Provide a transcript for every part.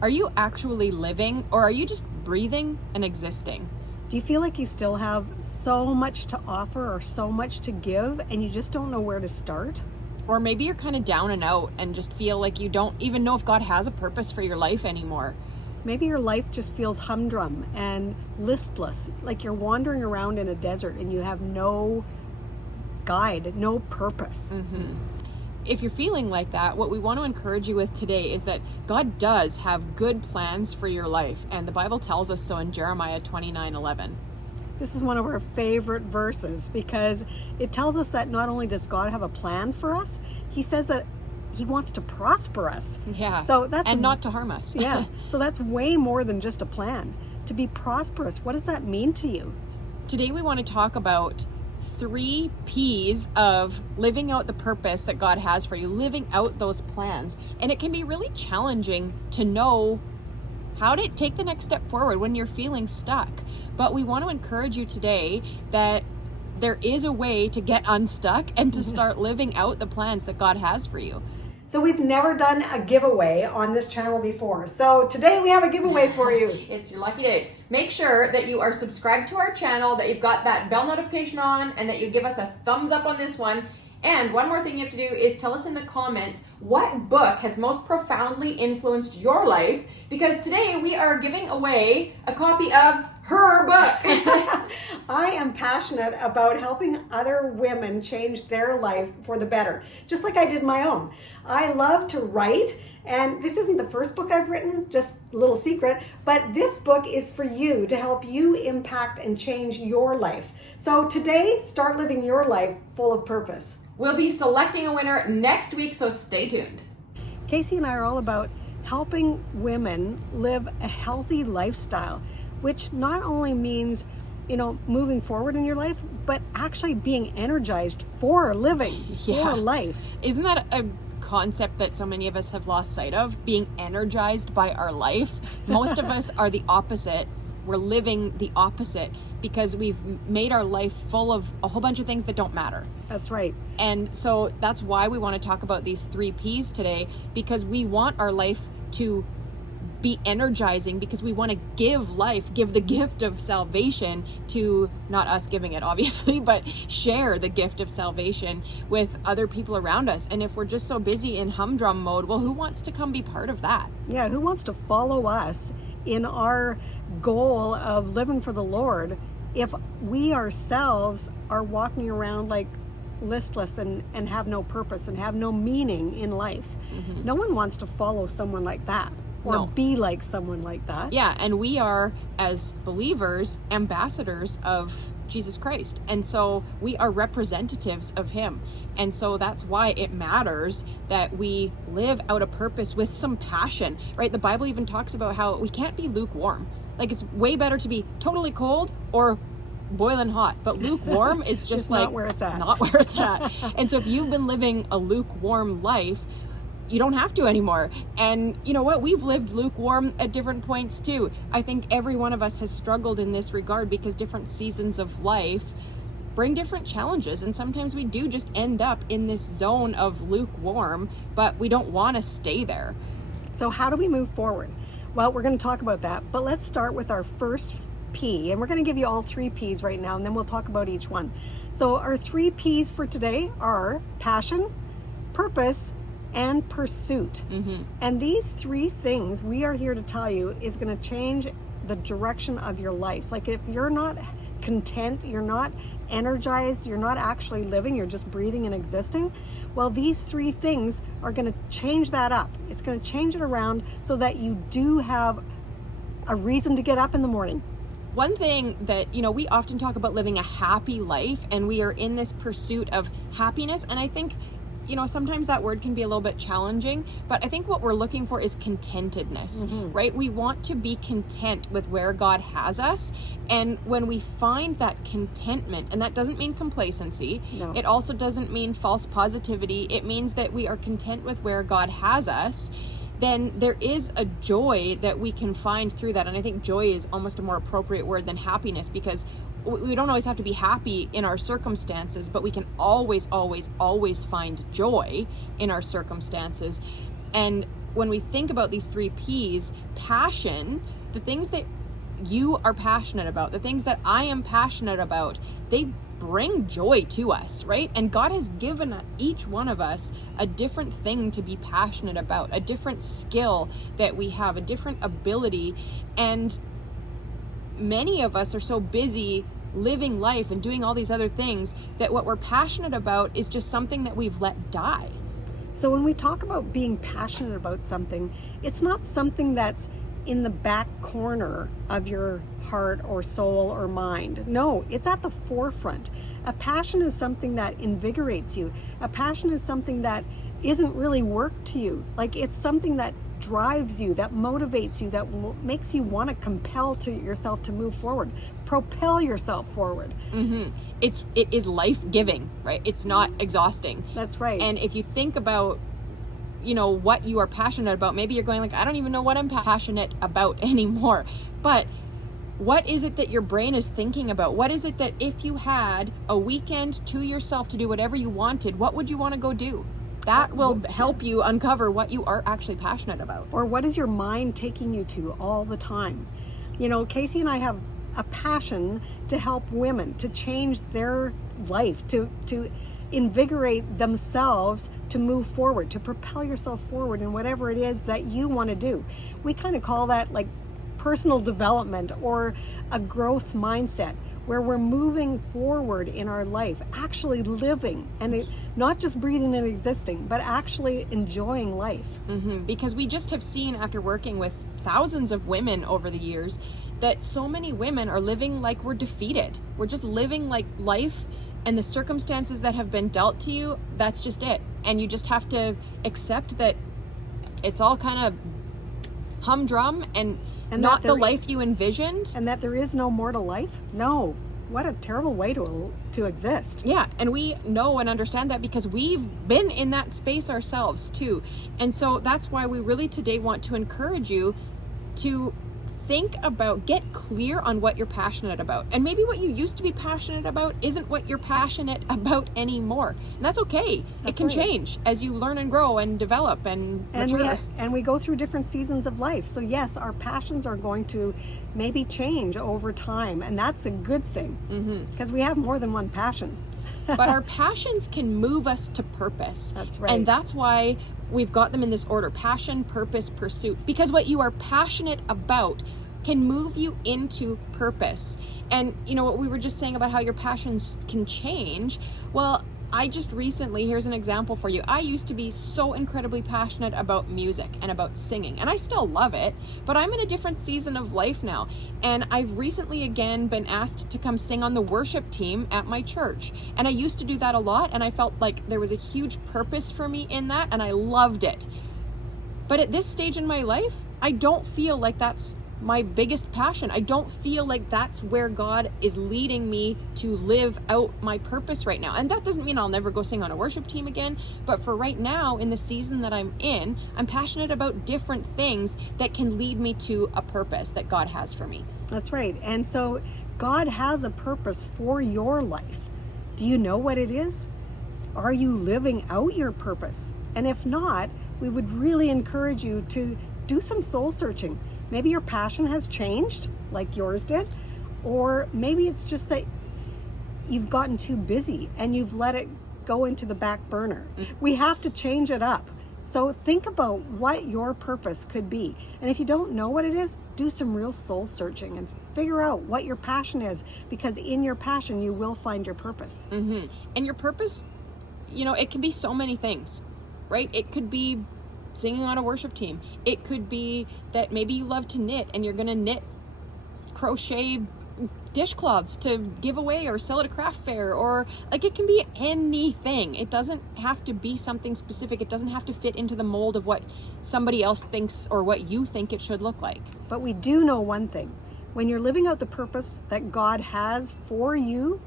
Are you actually living, or are you just breathing and existing? Do you feel like you still have so much to offer or so much to give and you just don't know where to start? Or maybe you're kind of down and out and just feel like you don't even know if God has a purpose for your life anymore. Maybe your life just feels humdrum and listless, like you're wandering around in a desert and you have no guide, no purpose. If you're feeling like that, what we want to encourage you with today is that God does have good plans for your life. And the Bible tells us so in Jeremiah 29:11. This is one of our favorite verses because it tells us that not only does God have a plan for us, he says that he wants to prosper us. Yeah. So that's not to harm us. Yeah. So that's way more than just a plan. To be prosperous, what does that mean to you? Today we want to talk about 3 P's of living out the purpose that God has for you, living out those plans. And it can be really challenging to know how to take the next step forward when you're feeling stuck. But we want to encourage you today that there is a way to get unstuck and to start living out the plans that God has for you. So we've never done a giveaway on this channel before. So today we have a giveaway for you. It's your lucky day. Make sure that you are subscribed to our channel, that you've got that bell notification on, and that you give us a thumbs up on this one. And one more thing you have to do is tell us in the comments what book has most profoundly influenced your life, because today we are giving away a copy of her book. I am passionate about helping other women change their life for the better, just like I did my own. I love to write, and this isn't the first book I've written, just a little secret, but this book is for you to help you impact and change your life. So today, start living your life full of purpose. We'll be selecting a winner next week, so stay tuned. Casey and I are all about helping women live a healthy lifestyle, which not only means, moving forward in your life, but actually being energized for living, for life. Isn't that a concept that so many of us have lost sight of? Being energized by our life. Most of us are the opposite. We're living the opposite because we've made our life full of a whole bunch of things that don't matter. That's right. And so that's why we want to talk about these 3 P's today, because we want our life to be energizing, because we want to give the gift of salvation to, not us giving it obviously, but share the gift of salvation with other people around us. And if we're just so busy in humdrum mode, well, who wants to come be part of that? Yeah, who wants to follow us in our goal of living for the Lord if we ourselves are walking around like listless and have no purpose and have no meaning in life? No one wants to follow someone like that or be like someone like that. Yeah, and we are, as believers, ambassadors of Jesus Christ. And so we are representatives of him. And so that's why it matters that we live out a purpose with some passion, right? The Bible even talks about how we can't be lukewarm. Like, it's way better to be totally cold or boiling hot, but lukewarm is just like not where it's at. Not where it's at. And so if you've been living a lukewarm life, you don't have to anymore. And you know what? We've lived lukewarm at different points too. I think every one of us has struggled in this regard because different seasons of life bring different challenges. And sometimes we do just end up in this zone of lukewarm, but we don't want to stay there. So how do we move forward? Well, we're going to talk about that, but let's start with our first P. And we're going to give you all 3 P's right now, and then we'll talk about each one. So our 3 P's for today are passion, purpose, and pursuit. And these 3 things we are here to tell you is going to change the direction of your life. Like, if you're not content, you're not energized, you're not actually living, you're just breathing and existing, well, these 3 things are going to change that up. It's going to change it around so that you do have a reason to get up in the morning. One thing that, we often talk about living a happy life, and we are in this pursuit of happiness. And I think, sometimes that word can be a little bit challenging, but I think what we're looking for is contentedness, right? We want to be content with where God has us. And when we find that contentment, and that doesn't mean complacency, it also doesn't mean false positivity. It means that we are content with where God has us. Then there is a joy that we can find through that. And I think joy is almost a more appropriate word than happiness, because we don't always have to be happy in our circumstances, but we can always, always, always find joy in our circumstances. And when we think about these 3 P's, passion, the things that you are passionate about, the things that I am passionate about, they bring joy to us, right? And God has given each one of us a different thing to be passionate about, a different skill that we have, a different ability. And many of us are so busy living life and doing all these other things that what we're passionate about is just something that we've let die. So when we talk about being passionate about something, it's not something that's in the back corner of your heart or soul or mind. No, it's at the forefront. A passion is something that invigorates you. A passion is something that isn't really work to you. Like, it's something that drives you, that motivates you, that makes you want to compel to yourself to move forward, propel yourself forward. It is life-giving, right? It's not exhausting. That's right. And if you think about, you know, what you are passionate about, maybe you're going like, I don't even know what I'm passionate about anymore. But what is it that your brain is thinking about? What is it that if you had a weekend to yourself to do whatever you wanted, what would you want to go do? That will help you uncover what you are actually passionate about. Or what is your mind taking you to all the time? You know, Casey and I have a passion to help women to change their life, to invigorate themselves, to move forward, to propel yourself forward in whatever it is that you want to do. We kind of call that like personal development or a growth mindset, where we're moving forward in our life, actually living, and not just breathing and existing, but actually enjoying life. Because we just have seen, after working with thousands of women over the years, that so many women are living like we're defeated. We're just living like life and the circumstances that have been dealt to you, that's just it. And you just have to accept that it's all kind of humdrum and not the life you envisioned. And that there is no more to life? No. What a terrible way to exist. Yeah, and we know and understand that because we've been in that space ourselves too. And so that's why we really today want to encourage you to think about, get clear on what you're passionate about. And maybe what you used to be passionate about isn't what you're passionate about anymore. And that's okay. It can change as you learn and grow and develop and mature. And we go through different seasons of life. So yes, our passions are going to maybe change over time. And that's a good thing, because we have more than one passion. But our passions can move us to purpose. That's right. And that's why we've got them in this order: passion, purpose, pursuit. Because what you are passionate about can move you into purpose. And you know what we were just saying about how your passions can change? Well, I just recently, here's an example for you. I used to be so incredibly passionate about music and about singing, and I still love it, but I'm in a different season of life now. And I've recently again been asked to come sing on the worship team at my church. And I used to do that a lot, and I felt like there was a huge purpose for me in that, and I loved it. But at this stage in my life, I don't feel like that's my biggest passion. I don't feel like that's where God is leading me to live out my purpose right now. And that doesn't mean I'll never go sing on a worship team again, but for right now, in the season that I'm in, I'm passionate about different things that can lead me to a purpose that God has for me. That's right. And so God has a purpose for your life. Do you know what it is? Are you living out your purpose? And if not, we would really encourage you to do some soul searching. Maybe your passion has changed, like yours did, or maybe it's just that you've gotten too busy and you've let it go into the back burner. We have to change it up. So think about what your purpose could be. And if you don't know what it is, do some real soul searching and figure out what your passion is, because in your passion, you will find your purpose. And your purpose, you know, it can be so many things, right? It could be singing on a worship team. It could be that maybe you love to knit and you're going to knit crochet dishcloths to give away or sell at a craft fair, or like, it can be anything. It doesn't have to be something specific. It doesn't have to fit into the mold of what somebody else thinks or what you think it should look like. But we do know one thing: when you're living out the purpose that God has for you,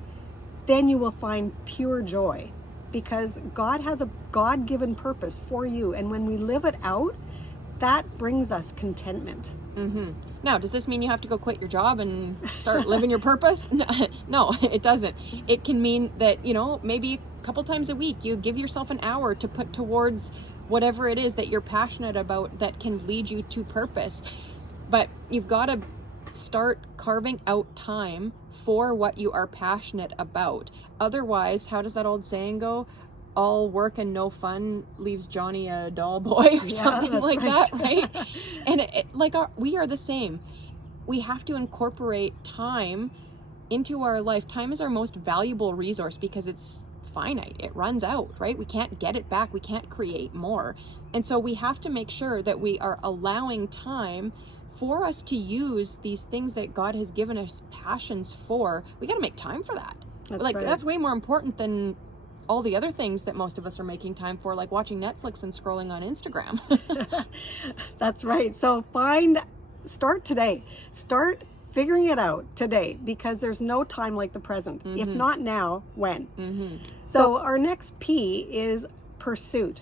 then you will find pure joy, because God has a God-given purpose for you. And when we live it out, that brings us contentment. Now, does this mean you have to go quit your job and start living your purpose? No, it doesn't. It can mean that, you know, maybe a couple times a week you give yourself an hour to put towards whatever it is that you're passionate about that can lead you to purpose. But you've got to start carving out time for what you are passionate about. Otherwise, how does that old saying go? All work and no fun leaves Johnny a dull boy, or something like that, right? And we are the same. We have to incorporate time into our life. Time is our most valuable resource because it's finite. It runs out, right? We can't get it back. We can't create more. And so we have to make sure that we are allowing time for us to use these things that God has given us passions for. We got to make time for that. That's way more important than all the other things that most of us are making time for, like watching Netflix and scrolling on Instagram. That's right. So start today. Start figuring it out today, because there's no time like the present. If not now, when? So our next P is pursuit.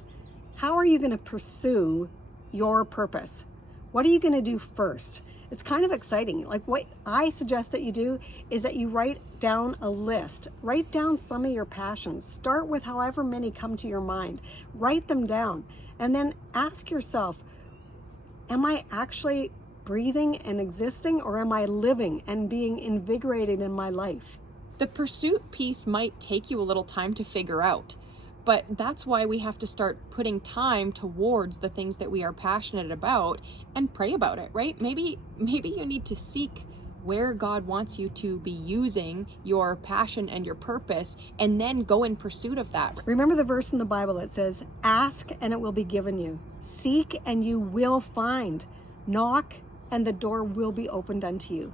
How are you going to pursue your purpose? What are you going to do first? It's kind of exciting. Like, what I suggest that you do is that you write down a list. Write down some of your passions. Start with however many come to your mind. Write them down. And then ask yourself, am I actually breathing and existing, or am I living and being invigorated in my life? The pursuit piece might take you a little time to figure out. But that's why we have to start putting time towards the things that we are passionate about and pray about it, right? Maybe you need to seek where God wants you to be using your passion and your purpose, and then go in pursuit of that. Remember the verse in the Bible that says, ask and it will be given you. Seek and you will find. Knock and the door will be opened unto you.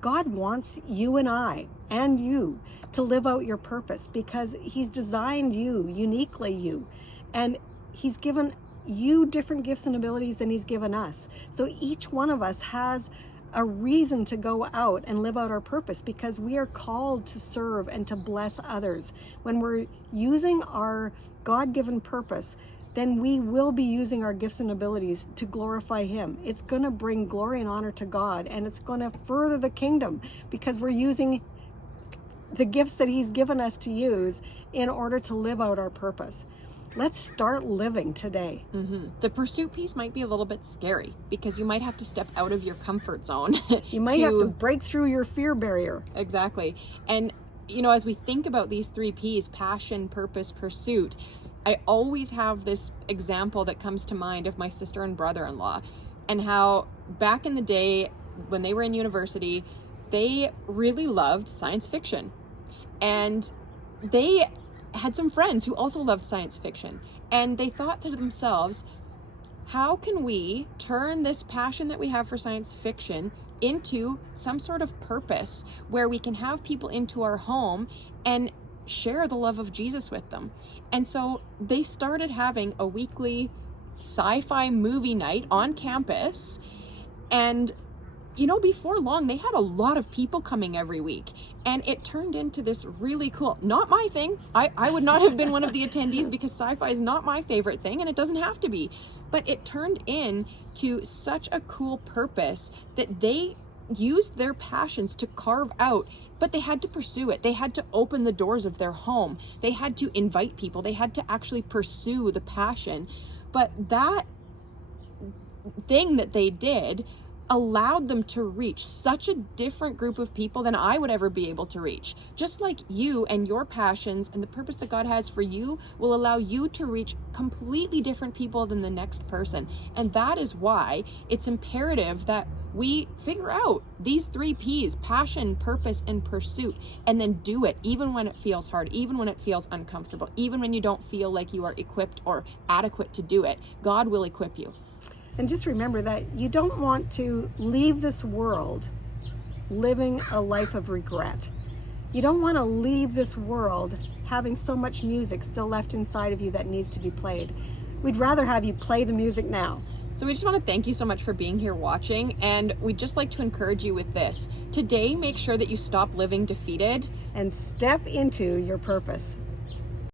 God wants you and I and you to live out your purpose, because he's designed you, uniquely you, and he's given you different gifts and abilities than he's given us. So each one of us has a reason to go out and live out our purpose, because we are called to serve and to bless others. When we're using our God-given purpose, then we will be using our gifts and abilities to glorify him. It's going to bring glory and honor to God, and it's going to further the kingdom, because we're using the gifts that he's given us to use in order to live out our purpose. Let's start living today. The pursuit piece might be a little bit scary, because you might have to step out of your comfort zone. You might have to break through your fear barrier. Exactly. And, as we think about these 3 Ps, passion, purpose, pursuit, I always have this example that comes to mind of my sister and brother-in-law, and how back in the day when they were in university, they really loved science fiction. And they had some friends who also loved science fiction. And they thought to themselves, how can we turn this passion that we have for science fiction into some sort of purpose where we can have people into our home and share the love of Jesus with them? And so they started having a weekly sci-fi movie night on campus. And before long, they had a lot of people coming every week, and it turned into this really cool, not my thing. I would not have been one of the attendees, because sci-fi is not my favorite thing, and it doesn't have to be, but it turned into such a cool purpose that they used their passions to carve out, but they had to pursue it. They had to open the doors of their home. They had to invite people. They had to actually pursue the passion. But that thing that they did allowed them to reach such a different group of people than I would ever be able to reach. Just like you and your passions and the purpose that God has for you will allow you to reach completely different people than the next person. And that is why it's imperative that we figure out these 3 Ps, passion, purpose, and pursuit, and then do it even when it feels hard, even when it feels uncomfortable, even when you don't feel like you are equipped or adequate to do it. God will equip you. And just remember that you don't want to leave this world living a life of regret. You don't want to leave this world having so much music still left inside of you that needs to be played. We'd rather have you play the music now. So we just want to thank you so much for being here watching, and we'd just like to encourage you with this. Today, make sure that you stop living defeated and step into your purpose.